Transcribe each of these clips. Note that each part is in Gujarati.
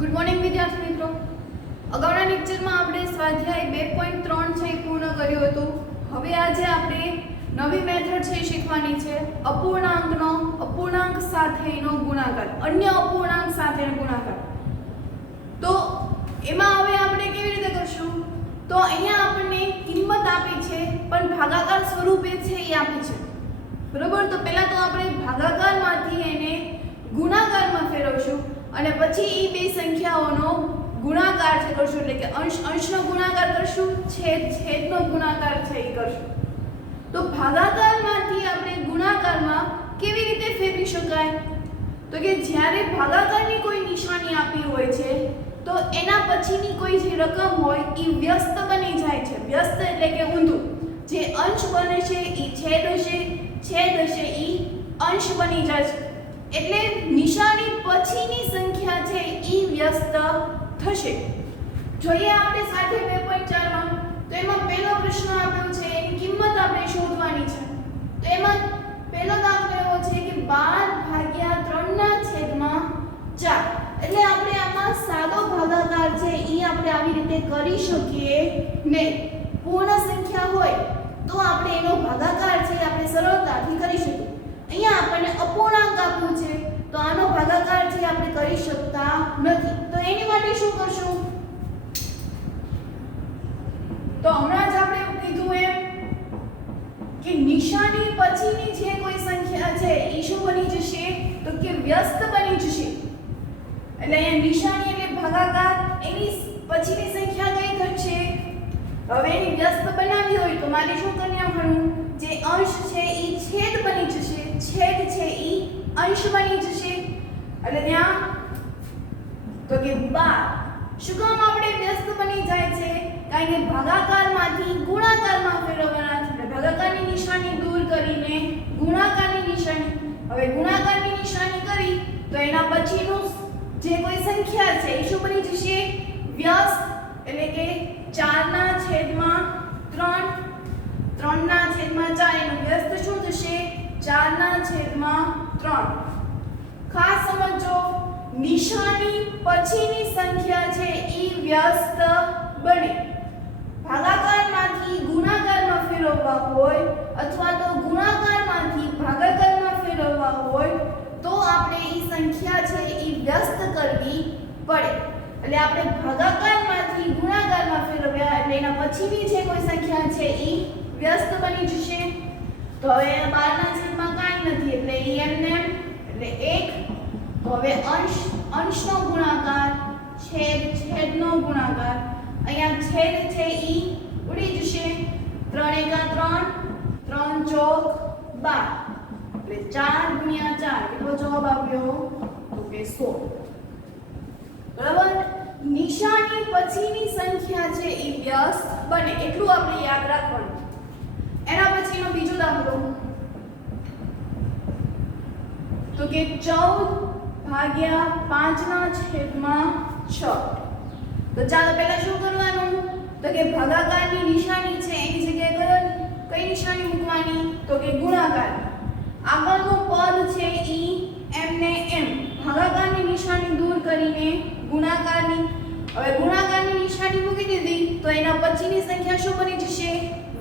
ગુડ મોર્નિંગ વિદ્યાર્થી મિત્રો, અગાઉના લેક્ચરમાં આપણે સ્વાધ્યાય 2.3 છે પૂર્ણ કર્યું હતું. હવે આજે આપણે નવી મેથડ છે શીખવાની છે અપૂર્ણાંકનો અપૂર્ણાંક સાથેનો ગુણાકાર, અન્ય અપૂર્ણાંક સાથેનો ગુણાકાર. તો એમાં હવે આપણે કેવી રીતે કરશું? તો અહીંયા આપણને કિંમત આપી છે પણ ભાગાકાર સ્વરૂપે છે એ આપી છે, બરોબર. તો પહેલા તો આપણે ભાગાકારમાંથી એને ગુણાકારમાં ફેરવશું અને પછી એ બે સંખ્યાઓનો ગુણાકાર છે કરશું, એટલે કે અંશનો ગુણાકાર કરશું, છેદનો ગુણાકાર છે એ કરશું. તો ભાગાકારમાંથી આપણે ગુણાકારમાં કેવી રીતે ફેરવી શકાય? તો કે જ્યારે ભાગાકારની કોઈ નિશાની આપી હોય છે તો એના પછીની કોઈ જે રકમ હોય એ વ્યસ્ત બની જાય છે. વ્યસ્ત એટલે કે ઊંધું. જે અંશ બને છે એ છેદ હશે, છેદ હશે એ અંશ બની જાય છે. એટલે નિશાની પછીની સંખ્યા છે એ વ્યસ્ત થશે. જોઈએ આપણે સ્વાધ્યાય 2.4 માં. તો એમાં પહેલો પ્રશ્ન આપ્યો છે, એની કિંમત આપણે શોધવાની છે. તો એમાં પહેલો દાખલો એવો છે કે 12/3/4. એટલે આપણે આમાં સાદો ભાગાકાર છે એ આપણે આવી રીતે કરી શકીએ નહીં. પૂર્ણ સંખ્યા હોય તો આપણે એનો ભાગાકાર છે આપણે સરળતાથી કરી શકીએ. અહીંયા આપણને અપૂર્ણાંક આપ્યું છે તો આનો ભાગાકાર છે આપણે કરી શકતા નથી. તો એની માટે શું કરશું? તો હમણાં જ આપણે કીધું એમ કે નિશાની પછીની જે કોઈ સંખ્યા છે એ શું બની જશે? તો કે વ્યસ્ત બની જશે. એટલે અહીંયા નિશાની એટલે ભાગાકાર, એની પછીની સંખ્યા કઈ થશે? હવે એની વ્યસ્ત બનાવી હોય તો મારે શું કરી નાખવાનું? જે અંશ છે એ છેદ બની જશે, છેદ છે એ અંશ બની જશે. એટલે ત્યાં તો કે 12. શું કામ આપણે વ્યસ્ત બની જાય છે? કારણ કે ભાગાકારમાંથી ગુણાકારમાં ફેરવવાના છે. ભાગાકારની નિશાની દૂર કરીને ગુણાકારની નિશાની, હવે ગુણાકારની નિશાની કરી તો એના પછીનું જે કોઈ સંખ્યા છે એ શું બની જશે? વ્યસ્ત. એટલે કે 4/3, 3/4 એનું વ્યસ્ત શું થશે? 4/3. ખાસ સમજો, નિશાની પછીની સંખ્યા છે એ વ્યસ્ત બને. ભાગાકારમાંથી ગુણાકારમાં ફેરવવા હોય અથવા તો ગુણાકારમાંથી ભાગાકારમાં ફેરવવા હોય તો આપણે એ સંખ્યા છે એ વ્યસ્ત કરવી પડે. એટલે આપણે ભાગાકારમાંથી ગુણાકારમાં ફેરવ્યા એટલે એના પછીની જે કોઈ સંખ્યા છે એ વ્યસ્ત બની જશે. તો હવે 12/4 કાંઈ નથી એટલે એમને એટલે 1. તો હવે અંશનો ગુણાકાર, છેદનો ગુણાકાર. અહીંયા છેદ છે એ ઉડી જશે. 3 × 3, 3 × 4 12. એટલે 4 × 4 કેટલો જવાબ આવ્યો? તો કે 16. બરાબર. નિશાની પછીની સંખ્યા છે એ વ્યસ્ત બને, એટલું આપણે યાદ રાખવાનું. એના પછીનો બીજો દાખલો તો કે 14/5/6. તો ચાલો પહેલા શું કરવાનું? તો કે ભાગાકારની નિશાની છે એની જગ્યાએ કઈ નિશાની મૂકવાની? તો કે ગુણાકાર. આગળનું પદ છે ઈ એમને એમ ભાગાકારની નિશાની દૂર કરીને ગુણાકારની. હવે ગુણાકારની નિશાની મૂકી દીધી તો એના પછીની સંખ્યા શું બની જશે?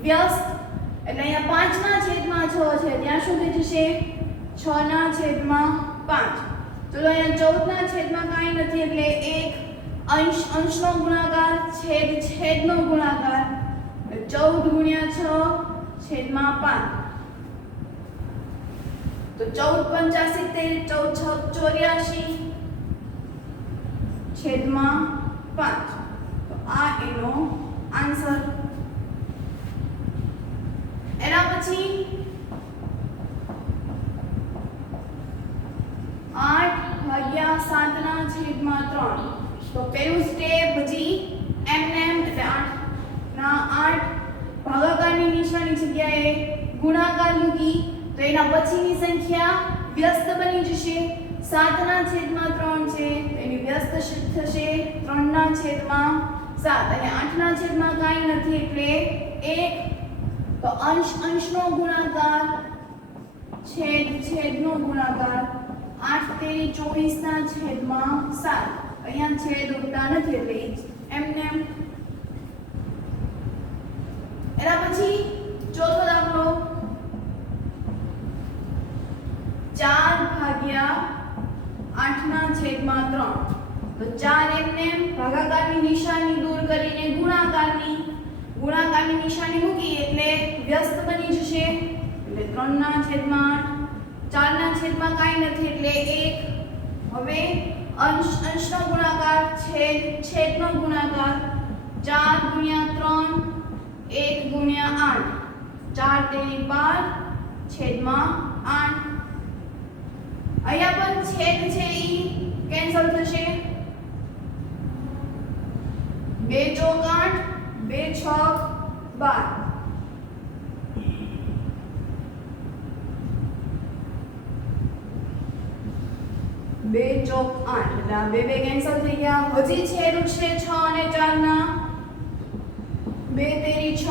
વ્યસ્ત. એટલે અહીંયા 5/6 છે, ત્યાં શું થઈ જશે? 6/5. ચલો અહીંયા 14/6 કાંઈ નથી એટલે 1. અંશનો ગુણાકાર, છેદનો ગુણાકાર. 14 × 6/5. તો 14 × 5 = 84/5. તો આ એનો આન્સર. એના પછી 8/7/3. તો પહેલું સ્ટેપ હજી એમને એટલે 8 ભાગાકારની નિશાની જગ્યાએ ગુણાકાર મૂકી તો એના પછીની સંખ્યા વ્યસ્ત બની જશે. 7/3 છે એની વ્યસ્ત થશે 3/7. અને 8/7 કાંઈ નથી એટલે 1. તો અંશનો ગુણાકાર, છેદનો ગુણાકાર. 8 × 3 = 24/7. અહીંયા છેદ ઉડતા નથી એટલે એમને એના પછી ચોથો દાખલો 4/8/3 તો 4 એમને ભાગાકારની નિશાની દૂર કરીને ગુણાકારની નિશાની મૂકી એટલે વ્યસ્ત બની જશે એટલે 3/8 4/8 કાંઈ નથી એટલે 1 હવે અંશનો ગુણાકાર છેદનો ગુણાકાર 4 × 3 1 × 8 4 તેરી 12 છેદમાં 8 અહીંયા પણ છેદ છે ઈ કેન્સલ થશે 2 ચોક 8 2 છક 12 2 ચોક 8 એટલે આ બે કેન્સલ થઈ ગયા હજી છેદ ઉડશે 6 અને 4 ના 2 તેરી 6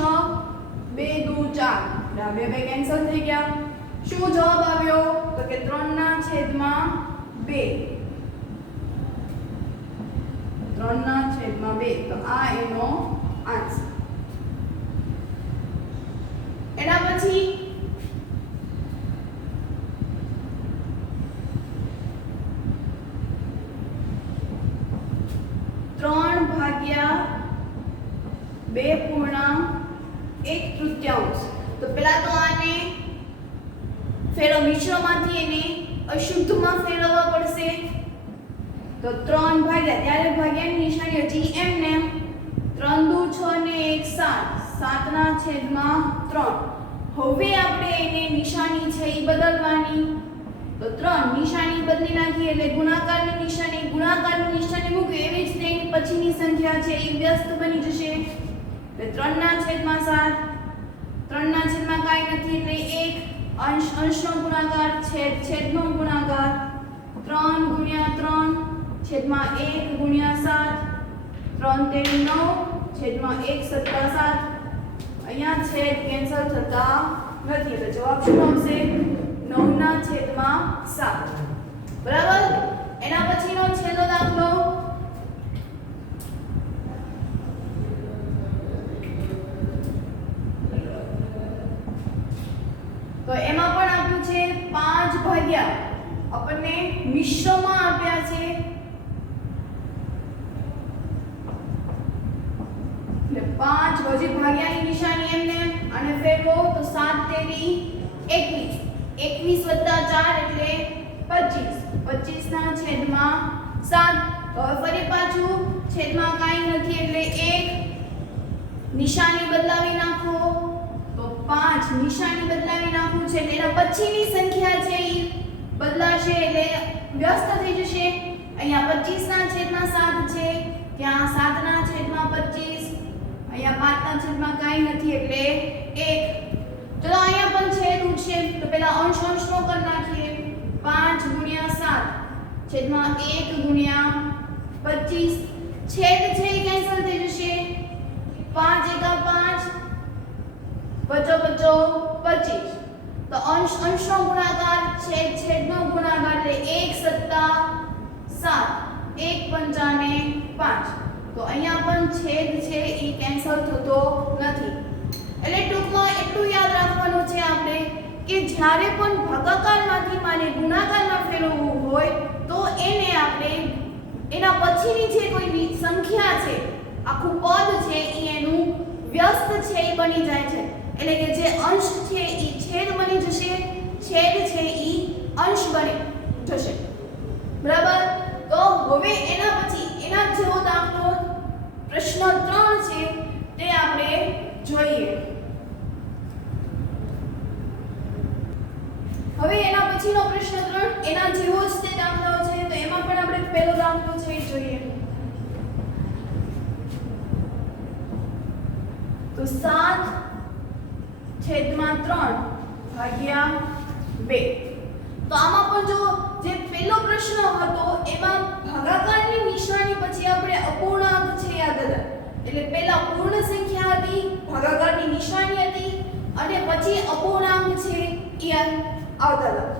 2 દુ 4 એટલે આ બે કેન્સલ થઈ ગયા શું જવાબ આવ્યો તો કે 3/2 3/2 તો આ એનો આન્સર એના પછી ત્રણ ભાગ્યા 2.1/3 તો પેલા તો આને મિશ્રમાંથી એને અશુદ્ધમાં ફેરવવા પડશે તો 3 ભાગ્યા ત્યારે ભાગ્યાની નિશાની હજી એમને 3 દુ 6 ને 1 7 7/3 હવે આપણે એને નિશાની છે એ બદલવાની તો 3 નિશાની બદલી નાખી એટલે ગુણાકારની નિશાની મૂકી એવી જ રીતે પછીની સંખ્યા છે એ વ્યસ્ત બની જશે એટલે 3/7 3/7 કાંઈ નથી એટલે 1 અંશનો ગુણાકાર છેદનો ગુણાકાર 3 × 3 છેદમાં 1 × 7 3 તેરી 9 છેદમાં 1 + 7 અહીંયા છેદ કેન્સલ થતા નથી એટલે જવાબ શું આવશે 9/7 બરાબર એના પછીનો છેલ્લો દાખલો તો એમાં પણ આપ્યું છે 5 ભાગ્યા આપણને મિશ્રમાં આપ્યા છે એટલે 5 હજી ભાગ્યાની નિશાની એમને અને ફેરવો તો 7 તેરી 21 21 + 4 એટલે 25 25/7 તો હવે ફરી પાછું છેદમાં કાંઈ નથી એટલે 1 નિશાની બદલાવી નાખો તો 5 નિશાની બદલાવી નાખું છે એટલે એના પછીની સંખ્યા છે એ બદલાશે એટલે વ્યસ્ત થઈ જશે અહીંયા 25/7 છે ત્યાં 7/25 અહીંયા 5/7 કાંઈ નથી એટલે 1 ચલો અહીંયા પણ છેદ ઉડશે તો પહેલા અંશનો કરી નાખીએ 5 × 7 છેદમાં 1 × 25 છેદ છે એ કેન્સલ થઈ જશે 5 × 5 બચો 25 તો અંશનો ગુણાકાર છેદનો ગુણાકાર એટલે 1 + 7 1 × 5 ને 5 તો અહીંયા પણ છેદ છે એ કેન્સલ થતો નથી એટલે ટૂંકમાં એટલું યાદ રાખવાનું છે આપણે કે જ્યારે પણ ભાગાકારમાંથી માને ગુણાકારમાં ફેરવવું હોય તો એને આપણે એના પછીની જે કોઈ સંખ્યા છે આખું પદ છે એ એનું વ્યસ્ત છે એ બની જાય છે એટલે કે જે અંશ છે એ છેદ બની જશે છેદ છે એ અંશ બની જશે બરાબર તો હવે એના પછી એના જેવો દાખલો પ્રશ્ન 3 છે તે આપણે જોઈએ હવે એના પછીનો પ્રશ્ન 3 એના જેવો જ તે દાખલો છે તો એમાં પણ આપણે પહેલો દાખલો છે એ જોઈએ તો 7/3/2 તો આમાં પણ જો જે પહેલો પ્રશ્ન હતો એમાં ભાગાકારની નિશાની પછી આપણે અપૂર્ણાંક છે યાદ હતા એટલે પહેલા પૂર્ણ સંખ્યા હતી ભાગાકારની નિશાની હતી અને પછી અપૂર્ણાંક છે એ આવતા હતા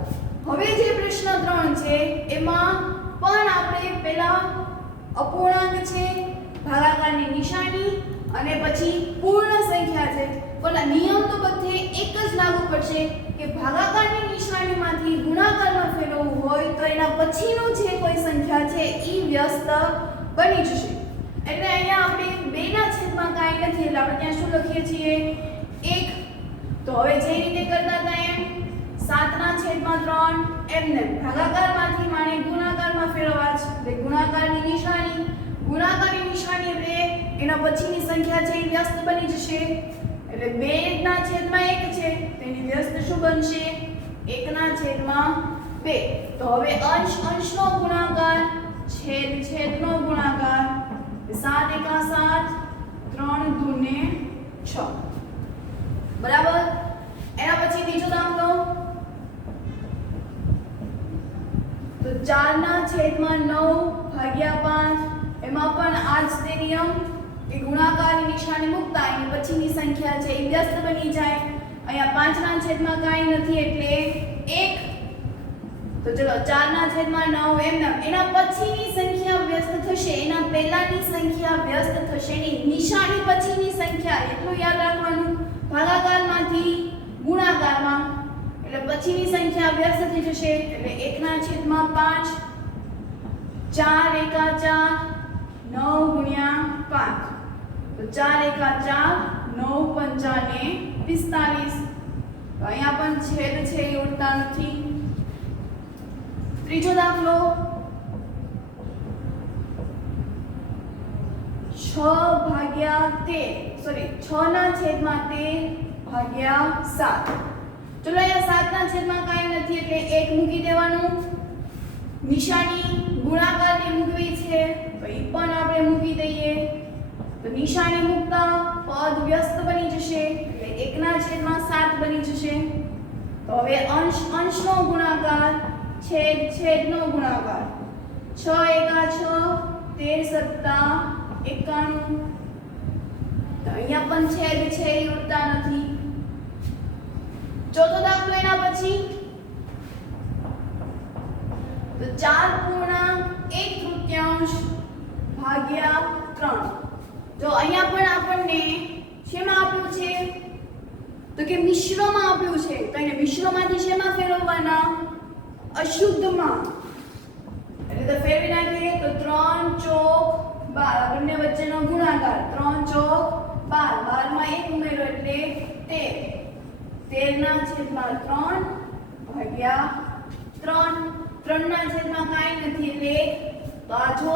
હવે જે પ્રશ્ન 3 છે એમાં પણ આપણે પહેલા અપૂર્ણાંક છે, ભાગાકારની નિશાની અને પછી પૂર્ણ સંખ્યા છે. પણ નિયમ તો બધે એક જ લાગુ પડશે કે ભાગાકારની નિશાનીમાંથી ગુણાકારમાં ફેરવવું હોય તો એના પછીનું જે કોઈ સંખ્યા છે એ વ્યસ્ત બની જશે. એટલે અહીંયા આપણે 2 ના છેદમાં કાંઈ નથી એટલે આપણે ત્યાં શું લખીએ છીએ 1. તો હવે જે રીતે કરતા હતા એમ 7 ના છેદમાં 3 એમને ભાગાકારમાંથી માને ગુણાકારમાં ફેરવવા છે. એટલે ગુણાકારની નિશાની એટલે એના પછીની સંખ્યા છે એ વ્યસ્ત બની જશે. એટલે 2 ના છેદમાં 1 છે તેની વ્યસ્ત શું બનશે 1 ના છેદમાં 2. તો હવે અંશનો ગુણાકાર છેદનો ગુણાકાર 7 એકા 7 3 દૂને 6 બરાબર. એના પછી બીજો દાખલો તો 4 ના છેદમાં 9 ભાગ્યા 5 એમાં પણ આ જ તે નિયમ કે ગુણાકારની નિશાની મૂકતા એની પછીની સંખ્યા છે એ વ્યસ્ત બની જાય. અહીંયા 5 ના છેદમાં કાંઈ નથી એટલે 1. તો ચલો 4 ના છેદમાં 9 એના પછીની સંખ્યા વ્યસ્ત થશે, એના પહેલાની સંખ્યા વ્યસ્ત થશે નહીં. નિશાની પછીની સંખ્યા એટલું યાદ રાખવાનું. ભાગાકારમાંથી ગુણાકારમાં એટલે પછીની સંખ્યા વ્યસ્ત થઈ જશે. એટલે 1 ના છેદમાં 5 4 એકા 4 9 ગુણ્યા 5 તો 4 એકા 4 9 પંચા ને 45. તો અહીંયા પણ છેદ છે એ ઉડતા નથી. ત્રીજો દાખલો 6 ભાગ્યા 6 ના છેદમાં 13 ભાગ્યા 7. ચલો અહીંયા 7 ના છેદમાં કાંઈ નથી એટલે 1 મૂકી દેવાનું. નિશાની ગુણાકારની મૂકવી છે તો એ પણ આપણે મૂકી દઈએ. તો નિશાની મૂકતા પદ વ્યસ્ત બની જશે એટલે 1 ના છેદમાં 7 બની જશે. તો હવે અંશનો ગુણાકાર છેદનો ગુણાકાર 6 એકા 6 13 સત્તા 91. તો અહીંયા પણ છેદ છે એ ઉડતા નથી. ચોથો દાખલો એના પછી તો 4 પૂર્ણાંક 1/3 ભાગ્યા 3. જો અહીંયા પણ આપણને શેમાં આપ્યું છે તો કે મિશ્રમાં આપ્યું છે. તો એને મિશ્રમાંથી શેમાં ફેરવવાના અશુદ્ધમાં. એટલે તો ફેરવી નાખીએ તો 3 ચોક 12 આ બંને વચ્ચેનો ગુણાકાર 3 ચોક 12 12 માં 1 ઉમેરો એટલે 13 13 ના છેદમાં 3 ભાગ્યા 3 3 ના છેદમાં કાંઈ નથી એટલે 1. તો આ જો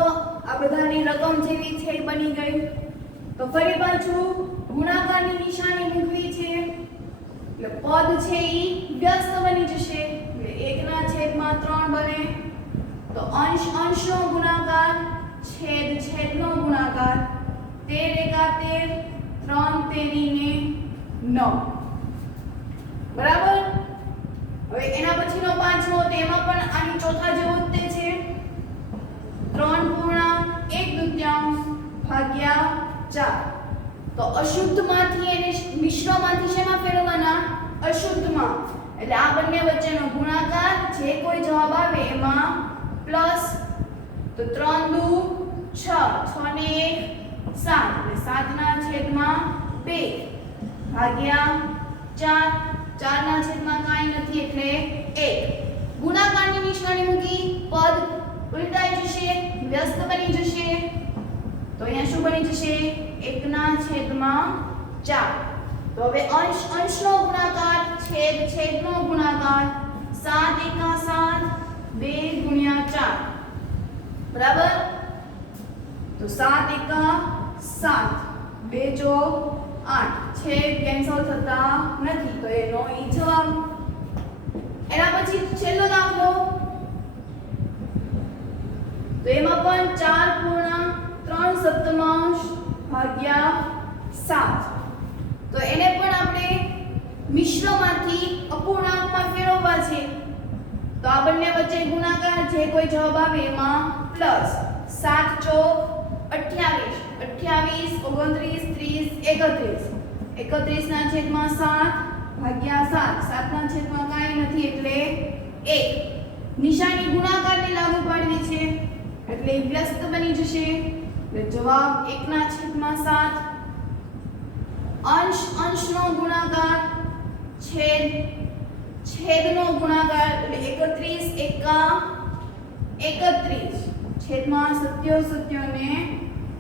આ બધાની રકમ જેવી છે એ બની ગઈ. તો ફરી પાછું ગુણાકારની નિશાની મૂકવી છે એટલે પદ છે એ વ્યસ્ત બની જશે એટલે 1 ના છેદમાં 3 બને. તો અંશનો ગુણાકાર છેદનો ગુણાકાર 13 એકા 13 3 તેરીને 9 બરાબર. હવે એના પછીનો પાંચમો તેમાં પણ આની ચોથા જેવો જ તે છે 3 પૂર્ણાંક 1/2 ભાગ્યા 4. તો અશુદ્ધમાંથી એને મિશ્રમાંથી શેમાં ફેરવવાના અશુદ્ધમાં. એટલે આ બંને વચ્ચેનો ગુણાકાર જે કોઈ જવાબ આવે એમાં પ્લસ. તો 3 દુ 6 6 ને 1 7 એટલે 7 ના છેદમાં 2 ભાગ્યા 4 4 ના છેદમાં કાંઈ નથી એટલે 1. ગુણાકારની નિશાની મૂકી પદ ઉલટાઈ જશે વ્યસ્ત બની જશે. તો અહીંયા શું બની જશે 1 ના છેદમાં 4. તો હવે અંશનો ગુણાકાર છેદનો ગુણાકાર 7 એકા 7 2 ગુણ્યા 4 બરાબર. તો 7 એકા 7 2 ચોક 8 છેદ કેન્સલ થતા નથી તો એનો ઈ જવાબ. એના પછી છેલ્લો દાખલો તો એમાં પણ 4 પૂર્ણાંક 3/7 ભાગ્યા 7. તો એને પણ આપણે મિશ્રમાંથી અપૂર્ણાંકમાં ફેરવવા છે. તો આ બંને વચ્ચે ગુણાકાર જે કોઈ જવાબ આવે એમાં પ્લસ 7 ચોક 28 28 29 30 31 ના છેદમાં 7 ભાગ્યા 7 7 ના છેદમાં કાંઈ નથી એટલે 1. નિશાની ગુણાકારની લાગુ પાડવી છે એટલે વ્યસ્ત બની જશે એટલે જવાબ 1/7 અંશ અંશનો ગુણાકાર છેદ છેદનો ગુણાકાર એટલે 31 એકા 31 છેદમાં 77 ને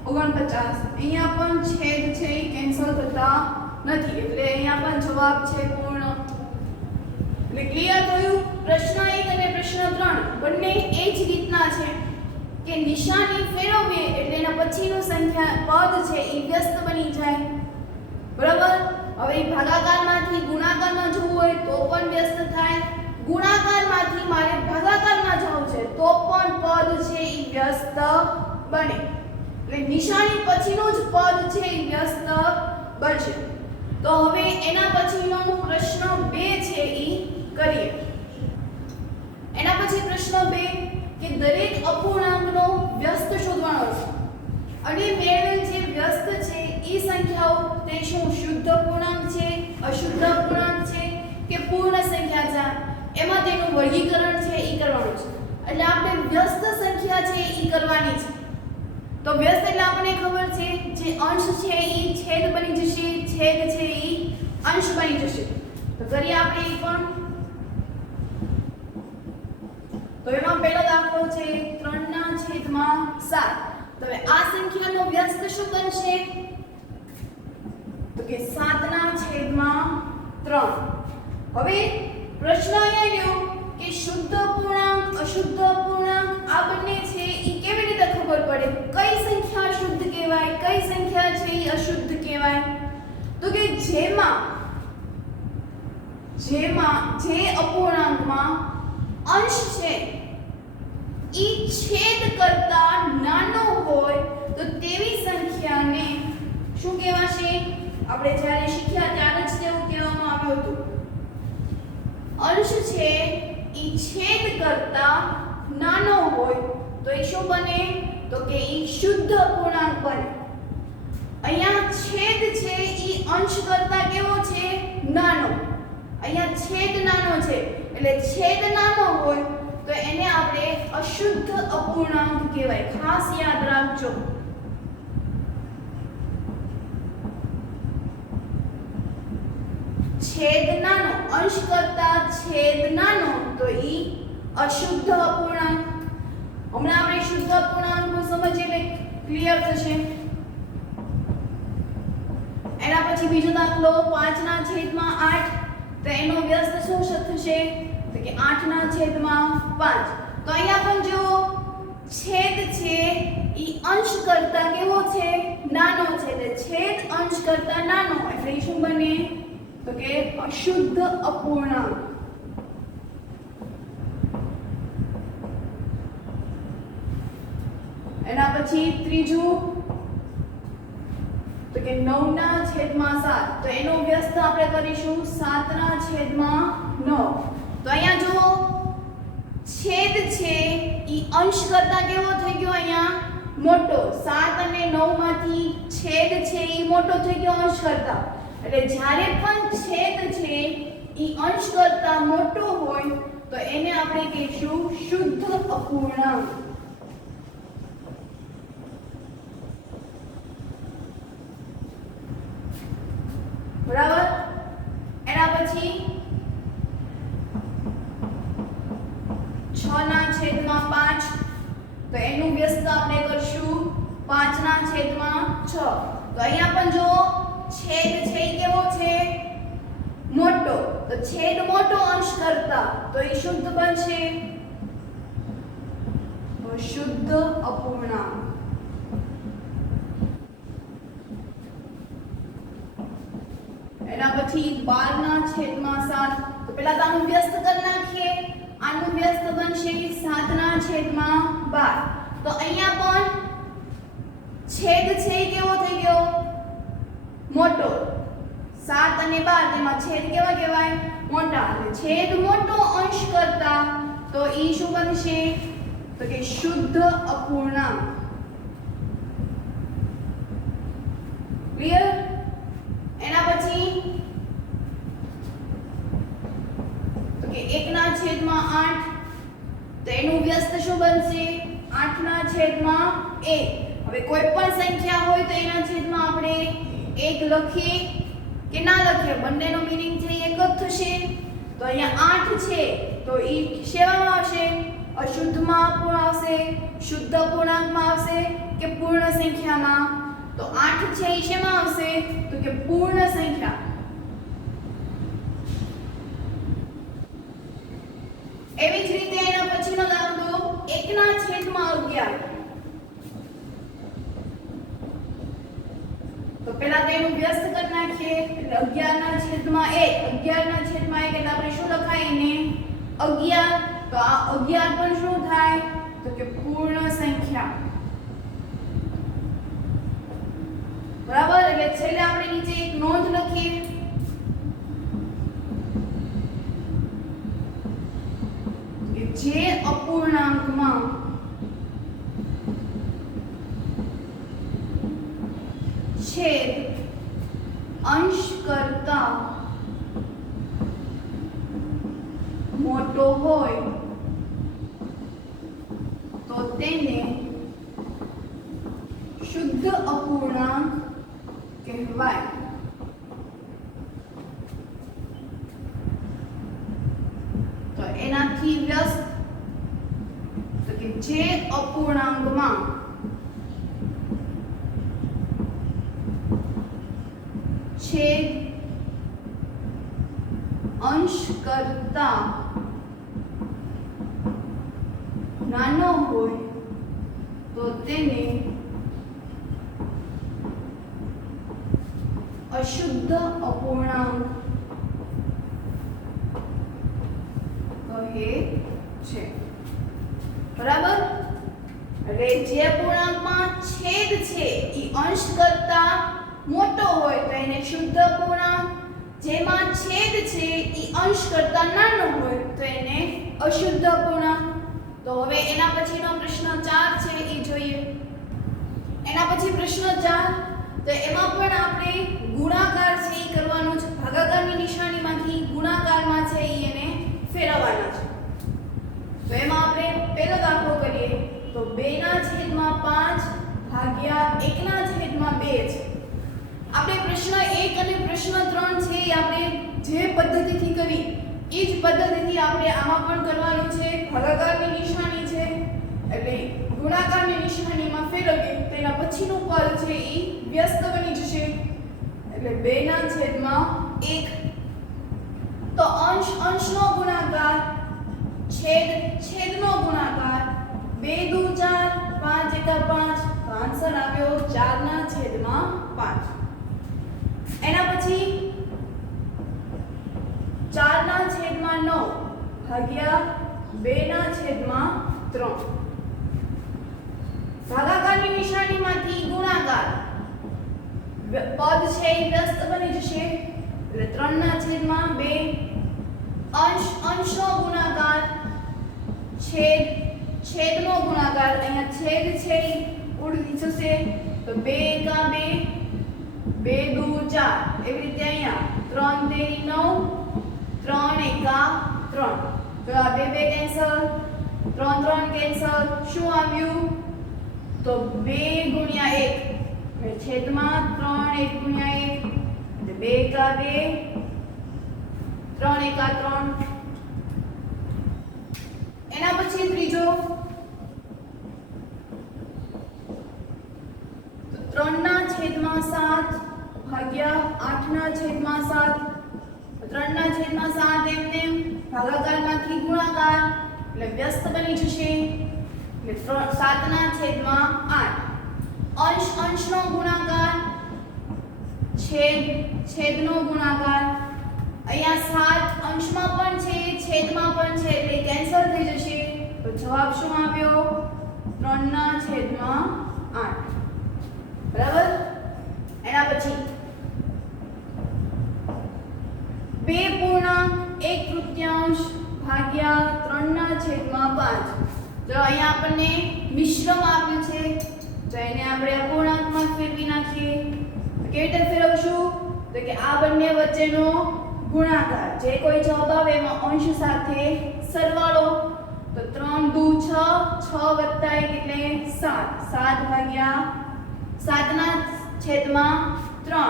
49 અહીંયા પણ છેદ છે એ કેન્સલ થતા નથી એટલે અહીંયા પણ જવાબ છે પૂર્ણ એટલે ક્લિયર થયું પ્રશ્ન 1 અને પ્રશ્ન 3 બંને એ જ રીતના છે કે નિશાની ફેરવીએ એટલે એના પછીનું સંખ્યા પદ છે એ વ્યસ્ત બની જાય બરાબર હવે ભાગાકારમાંથી ગુણાકારમાં જવું હોય તો પણ વ્યસ્ત થાય ગુણાકારમાંથી મારે ભાગાકારમાં જવું છે તો પણ પદ છે એ વ્યસ્ત બને એટલે નિશાની પછીનું જ પદ છે એ વ્યસ્ત બનશે તો હવે એના પછીનો પ્રશ્ન 2 છે એ કરીએ એના પછી પ્રશ્ન 2 કે દરેક અપૂર્ણાંકનો વ્યસ્ત શોધવાનો છે અને મેળવેલ જે વ્યસ્ત છે એ સંખ્યાઓ તે શું શુદ્ધ પૂર્ણાંક છે અશુદ્ધ પૂર્ણાંક છે કે પૂર્ણ સંખ્યા છે એમાં તેનું વર્ગીકરણ છે એ કરવાનું છે એટલે આપણે વ્યસ્ત સંખ્યા છે એ કરવાની છે તો વ્યસ્ત એટલે આપણને ખબર છે જે અંશ છે એ છેદ બની જશે છેદ છે એ અંશ બની જશે તો કરીએ આપણે એ પણ તો એમાં પહેલો દાખલો છે 3/7 તો હવે આ સંખ્યાનો વ્યસ્ત શું બનશે તો કે 7/3 હવે પ્રશ્ન અહીંયા લ્યો કે શુદ્ધ પૂર્ણાંક અશુદ્ધ પૂર્ણાંક આ બંને છે એ કેવી રીતે ખબર પડે કઈ સંખ્યા શુદ્ધ કહેવાય કઈ સંખ્યા છે એ અશુદ્ધ કહેવાય તો કે જેમાં જે અપૂર્ણાંકમાં અંશ છે ઈ છેદ કરતા નાનો હોય તો તેવી સંખ્યાને શું કહેવાશે આપણે જ્યારે શીખ્યા ત્યારે જ તેવું કહેવામાં આવ્યું હતું અંશ છે ઈ છેદ કરતા નાનો હોય તો એ શું બને તો કે ઈ શુદ્ધ અપૂર્ણાંક બને અહીંયા છેદ છે ઈ અંશ કરતા કેવો છે નાનો અહીંયા છેદ નાનો છે એટલે છેદ નાનો હોય તો એને આપણે અશુદ્ધ અપૂર્ણાંક કહેવાય ખાસ યાદ રાખજો છેદ નાનો અંશ કરતા છેદ નાનો તો ઈ અશુદ્ધ અપૂર્ણાંક હમણાં આપણે શુદ્ધ અપૂર્ણાંકનું સમજીએ ક્લિયર થશે એના પછી બીજો દાખલો 5/8 તો એનો વ્યસ્ત શું થશે તો કે 8/5 તો અહીંયા પણ જો છેદ છે ઈ અંશ કરતા કેવો છે નાનો છે એટલે છેદ અંશ કરતા નાનો એટલે શું બને તો કે અશુદ્ધ અપૂર્ણાંક એના પછી ત્રીજું તો કે 9/7 તો એનો વ્યસ્ત આપણે કરીશું 7/9 તો અહીંયા જો છેદ છે ઈ અંશ કરતા કેવો થઈ ગયો અહીંયા મોટો 7 અને 9 માંથી છેદ છે ઈ મોટો થઈ ગયો અંશ કરતા એટલે જ્યારે પણ છેદ છે ઈ અંશ કરતા મોટો હોય તો એને આપણે કહીશું શુદ્ધ અપૂર્ણાંક બરાબર એના પછી 6/5 તો એનું વ્યસ્ત આપણે કરશું 5/6 તો અહીંયા પણ જો છેદ છે એ કેવો છે મોટો તો છેદ મોટો અંશ કરતા તો એ શુદ્ધ બનશે શુદ્ધ અપૂર્ણાંક એના પછી 12/7 તો પહેલા તો આનું વ્યસ્ત કરી નાખીએ આનું વ્યસ્ત બનશે 7/12 તો અહીંયા પણ છેદ છે એ કેવો થઈ ગયો મોટો 7 અને 12 તેમાં છેદ કેવા કહેવાય મોટા એટલે છેદ મોટો અંશ કરતા તો ઈ શું બનશે તો કે શુદ્ધ અપૂર્ણાંક ક્લિયર એના પછી તો કે 1/8 તો એનું વ્યસ્ત શું બનશે 8/6 છેદમાં 1. હવે કોઈ પણ સંખ્યા હોય તો એના છેદમાં આપણે 1 લખીએ કે ના લખીએ, બંનેનો મીનિંગ છે એક જ થશે. તો અહીંયા 8 છે તો ઈ શેમાં આવશે? અશુદ્ધમાં આવશે, શુદ્ધ પૂર્ણાંકમાં આવશે કે પૂર્ણ સંખ્યામાં? તો 8 છે ઈ શેમાં આવશે? તો કે પૂર્ણ સંખ્યા. એવી જ રીતે એના પછીનો દાખલો 1/11. તો પહેલા તો એનું વ્યસ્ત કરી નાખીએ. એટલે 11/1. 11/1 એટલે આપણે શું લખાય એને? 11. તો આ 11 પણ શું થાય? તો કે પૂર્ણ સંખ્યા. બરાબર. એટલે છેલ્લે આપણે નીચે એક નોંધ લખીએ કે જે અપૂર્ણાંકમાં છેદ અંશ કરતા મોટો હોય તો તેને શુદ્ધ અપૂર્ણાંક કહેવાય. તો એનાથી વ્યસ્ત તો કે જે અપૂર્ણાંકમાં છેદ અંશ કરતા નાનો હોય તો તેને અશુદ્ધ અપૂર્ણાંક કહે છે. બરાબર. એટલે જે અપૂર્ણાંકમાં છેદ છે એ અંશ કરતા મોટો હોય તો એને શુદ્ધ અપૂર્ણાંક, જેમાં છેદ છે એ અંશ કરતા નાનો હોય તો એને અશુદ્ધ અપૂર્ણાંક. તો હવે એના પછીનો પ્રશ્ન 4 છે એ જોઈએ. એના પછી પ્રશ્ન 4, તો એમાં પણ આપણે ગુણાકાર છે એ કરવાનો છે. ભાગાકારની નિશાનીમાંથી ગુણાકારમાં છે એ એને ફેરવવાના છે. તો એમાં આપણે પહેલો દાખલો કરીએ તો 2/5 ભાગ્યા 1/2 છે. આપણે પ્રશ્ન 1 અને પ્રશ્ન 3 છે એ આપણે જે પદ્ધતિથી કરી એ જ પદ્ધતિથી આપણે આમાં પણ કરવાનું છે. ભાગાકારની નિશાની છે એટલે ગુણાકારની નિશાનીમાં ફેરવીએ તો એના પછીનું પદ છે એ વ્યસ્ત બની જશે. એટલે 2/1. તો અંશનો ગુણાકાર, છેદનો ગુણાકાર. 2 દુ 4, 5 એકા 5. તો આન્સર આવ્યો 4/5. એના પછી 4/9 ભાગ્યા 2/3. ભાગાકારની નિશાનીમાંથી ગુણાકાર, પદ છે એ વ્યસ્ત બની જશે એટલે 3/2. અંશનો ગુણાકાર, છેદનો ગુણાકાર. અહીંયા છેદ છે એ ઉડી જશે તો 2 એકા 2, 2 દુ 4. એવી રીતે અહીંયા 3 તેરી 9, 3 એકા 3. તો આ 2 કેન્સલ, 3 કેન્સલ. શું આવ્યું? તો 2 ગુણ્યા 1 એટલે છેદમાં 3 1 ગુણ્યા 1 એટલે 2 એકા 2, 3 એકા 3. એના પછી ત્રીજો 3/7 ભાગ્યા 8/7. 3/7 એમને ભાગાકારમાંથી ગુણાકાર એટલે વ્યસ્ત બની જશે એટલે 7/8. અંશનો ગુણાકાર, છેદનો ગુણાકાર. અહીંયા 7 અંશમાં પણ છે છેદમાં પણ છે એટલે કેન્સલ થઈ જશે. તો જવાબ શું આવ્યો? 3/8. બરાબર. એના પછી 2 પૂર્ણાંક 1/3 ભાગ્યા 3/5. તો અહીંયા આપણને મિશ્રમ આપ્યું છે તો એને આપણે અપૂર્ણાંકમાં ફેરવી નાખીએ. કેવી રીતે ફેરવશું? તો કે આ બંને વચ્ચેનો ગુણાકાર, જે કોઈ જવાબ આવે એમાં અંશ સાથે સરવાળો. તો 3 દુ 6, 6 વત્તા 1 એટલે 7, 7 ભાગ્યા 7 ના છેદમાં 3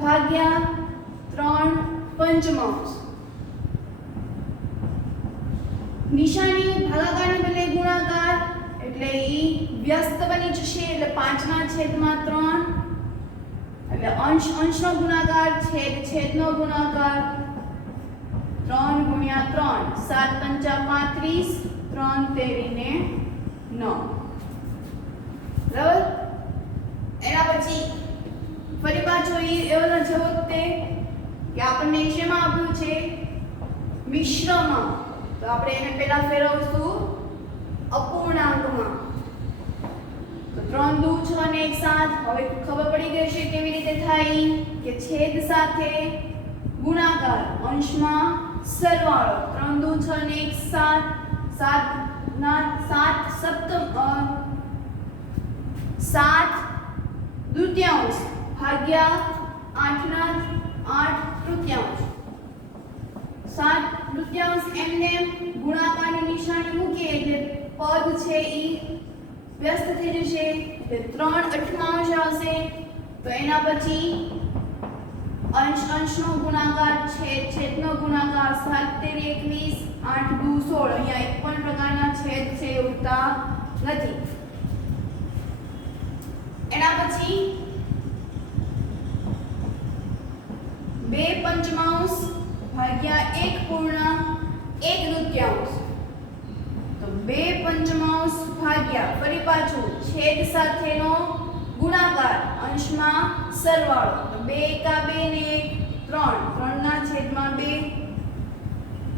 ભાગ્યા 3 પંચમાંશ. નિશાની ભાગાકારની બદલે ગુણાકાર એટલે ઈ વ્યસ્ત બની જશે એટલે 5 ના છેદમાં 3 એટલે અંશ અંશનો ગુણાકાર છેદ છેદનો ગુણાકાર 3 ગુણ્યા 3 7 પંચા 35 3 તેરીને 9 બરાબર. એના પછી ફરી પાછો એવો જેવો તે કે આપણને શેમાં આપ્યું છે મિશ્રમાં, તો આપણે એને પહેલા ફેરવશું અપૂર્ણાંકમાં. તો 3 દુ 6 ને 1 7. હવે ખબર પડી ગઈ છે કેવી રીતે થાય કે છેદ સાથે ગુણાકાર અંશમાં સરવાળો. 3 દુ 6 ને 1 7, 7 ના 7 સપ્તમ 7 દ્વિતીયાંશ ભાગ્યા 8 ના 8 તૃતીયાંશ. 7 તૃતીયાંશ એમને ગુણાકારની નિશાની મૂકીએ એટલે પદ છે ઈ વ્યસ્ત થઈ જશે એટલે 3 અઠમાંશ આવશે. તો એના પછી અંશ અંશનો ગુણાકાર છેદ છેદનો ગુણાકાર 7 તેરી 21 8 દુ 16. અહીંયા એક પણ પ્રકારના છેદ છે ઉડતા નથી. એના પછી 2 પંચમાંશ ભાગ્યા 1 પૂર્ણાંક 1 તૃતીયાંશ. તો 2 પંચમાંશ ભાગ્યા ફરી પાછું છેદ સાથેનો ગુણાકાર અંશમાં સરવાળો. તો 2 એકા 2 ને 1 3, 3 ના છેદમાં 2.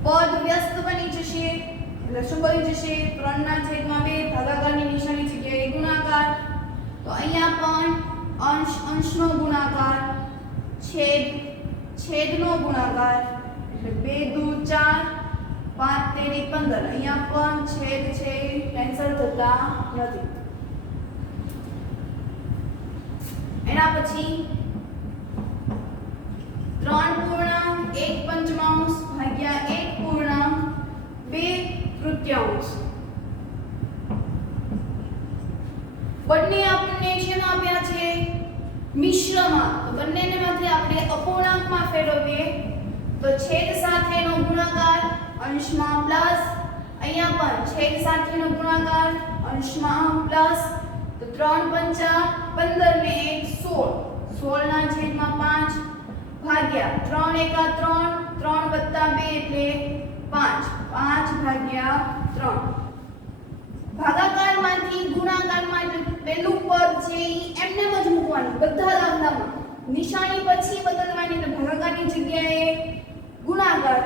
પદ વ્યસ્ત બની જશે એટલે શું બની જશે 3 ના છેદમાં 2 ભાગાકારની નિશાની જગ્યાએ ગુણાકાર. તો અહીંયા પણ અંશ અંશનો ગુણાકાર છેદ છેદનો ગુણાકાર એટલે 2 દુ 4 5 તેરી 15. અહીંયા પણ છેદ છે કેન્સલ થતા નથી. એના પછી 3 પૂર્ણાંક 1 પંચમાંશ ભાગ્યા 1 પૂર્ણાંક 2 તૃતીયાંશ. બંને આપણને શેમાં આપ્યા છે મિશ્રમાં. તો બંનેમાંથી આપણે અપૂર્ણાંકમાં ફેરવીએ તો છેદ સાથેનો ગુણાકાર અંશમાં પ્લસ, અહીંયા પણ છેદ સાથેનો ગુણાકાર અંશમાં પ્લસ. તો 3 પંચા 15 ને 1 16, 16 ના છેદમાં 5 ભાગ્યા 3 એકા 3, 3 વત્તા 2 એટલે 5, 5 ભાગ્યા 3. ભાગાકારમાંથી ગુણાકારમાં એટલે પહેલું પદ છે ઈ એમને જ મૂકવાનું બધા દાખલામાં. નિશાની પછી બદલવાની એટલે ભાગાકારની જગ્યાએ ગુણાકાર,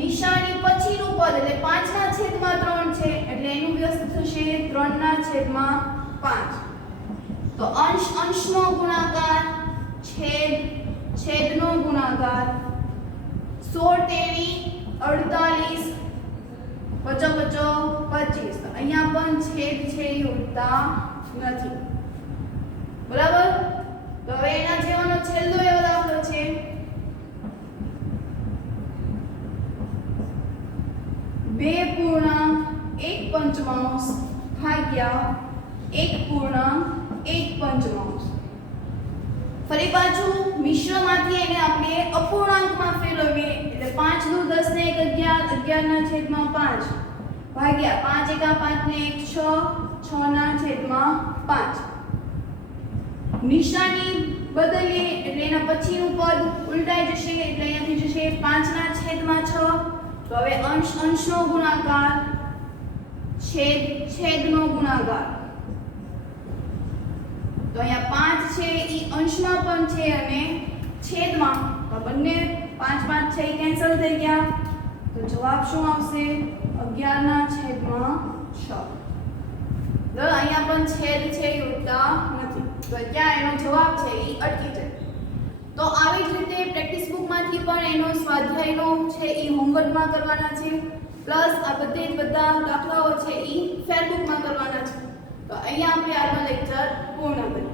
નિશાની પછીનું પદ એટલે 5 ના છેદમાં 3 છે એટલે એનું વ્યસ્ત થશે 3 ના છેદમાં 5. તો અંશ અંશનો ગુણાકાર છેદ છેદનો ગુણાકાર 16 તેરી 48 બચો બચો 25. તો અહીંયા પણ છેદ છે એ ઉડતા નથી. બરાબર. તો હવે એના જેવાનો છેલ્લો એવો દાખલો છે 2 પૂર્ણાંક 1 પંચમાંશ ભાગ્યા 1 પૂર્ણાંક 1 પંચમાંશ. ફરી પાછું મિશ્રમાંથી એને આપણે અપૂર્ણાંકમાં ફેરવીએ એટલે 5 દુ 10 ને 1 11, 11 ના છેદમાં 5 ભાગ્યા 5 એકા 5 ને 1 6, 6 ના છેદમાં 5. નિશાની બદલીએ એટલે એના પછીનું પદ ઉલટાઈ જશે એટલે અહીંયાથી જશે 5 ના છેદમાં 6. તો હવે અંશ અંશનો ગુણાકાર છેદ છેદનો ગુણાકાર. તો અહીંયા 5 છે ઈ અંશમાં પણ છે અને છેદમાં. તો બંને 5 5 છે કેન્સલ થઈ ગયા. તો જવાબ શું આવશે 11 ના છેદમાં 6. તો અહીંયા પણ છેદ છે એ ઉડતા નથી. તો ત્યાં એનો જવાબ છે ઈ અટકી જાય. તો આવી જ રીતે પ્રેક્ટિસ બુકમાંથી પણ એનો સ્વાધ્યાયનો છે ઈ હોમવર્કમાં કરવાના છે, પ્લસ આ બધા દાખલાઓ છે ઈ ફેરબુકમાં કરવાના છે. તો અહીંયા આપણે આજનો લેક્ચર પૂર્ણ કરીએ.